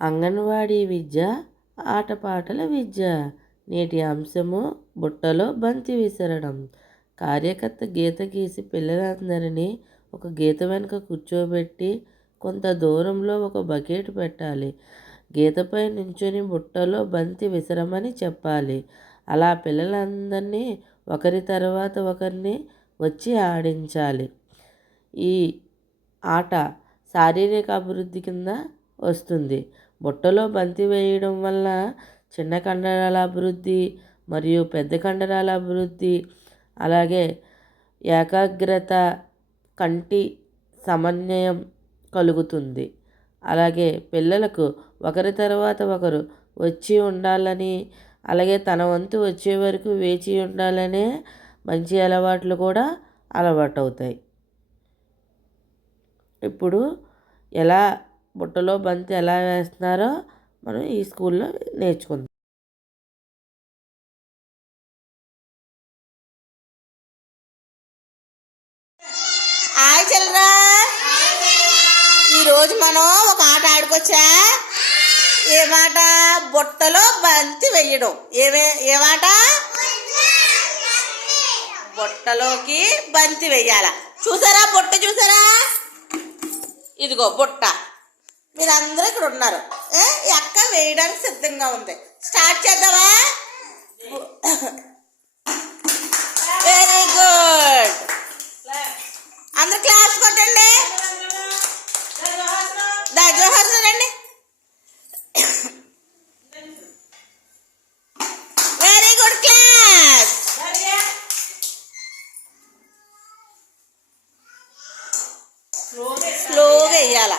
అంగన్వాడీ విద్య ఆటపాటల విద్య నేటి అంశము బుట్టలో బంతి విసరడం. కార్యకర్త గీత గీసి పిల్లలందరినీ ఒక గీత వెనుక కూర్చోబెట్టి కొంత దూరంలో ఒక బకెట్ పెట్టాలి. గీతపై నుంచొని బుట్టలో బంతి విసరమని చెప్పాలి. అలా పిల్లలందరినీ ఒకరి తర్వాత ఒకరిని వచ్చి ఆడించాలి. ఈ ఆట శారీరక అభివృద్ధి కింద వస్తుంది. బుట్టలో బంతి వేయడం వల్ల చిన్న కండరాల అభివృద్ధి మరియు పెద్ద కండరాల అభివృద్ధి అలాగే ఏకాగ్రత కంటి సమన్వయం కలుగుతుంది. అలాగే పిల్లలకు ఒకరి తర్వాత ఒకరు వచ్చి ఉండాలని అలాగే తన వంతు వచ్చే వరకు వేచి ఉండాలనే మంచి అలవాట్లు కూడా అలవాటు అవుతాయి ఇప్పుడు ఎలా బుట్టలో బంతి ఎలా వేస్తున్నారో మనం ఈ స్కూల్లో నేర్చుకుందాం. Hi children. ఈరోజు మనం ఒక ఆట ఆడుకోవచ్చా ఏమాట బుట్టలో బంతి వేయడం. ఏమే ఏమాట బుట్టలోకి బంతి వేయాల. చూసారా? బుట్ట చూసారా? ఇదిగో బుట్ట. మీరందరూ ఇక్కడ ఉన్నారు. ఏ? ఈ అక్క వేయడానికి సిద్ధంగా ఉంది. స్టార్ట్ చేద్దామా? వెరీ గుడ్ అందరు క్లాస్ కొట్టండి. దా జోహార్ వెరీ గుడ్ క్లాస్ స్లోగా వేయాలా?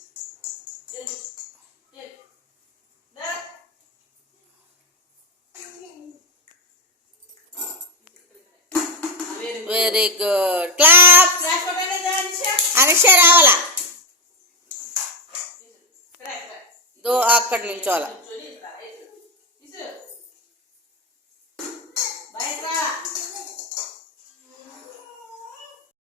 వెరీ గుడ్ క్లాప్ అనిష రావాలా? దో అక్కడ నిల్చోవాలా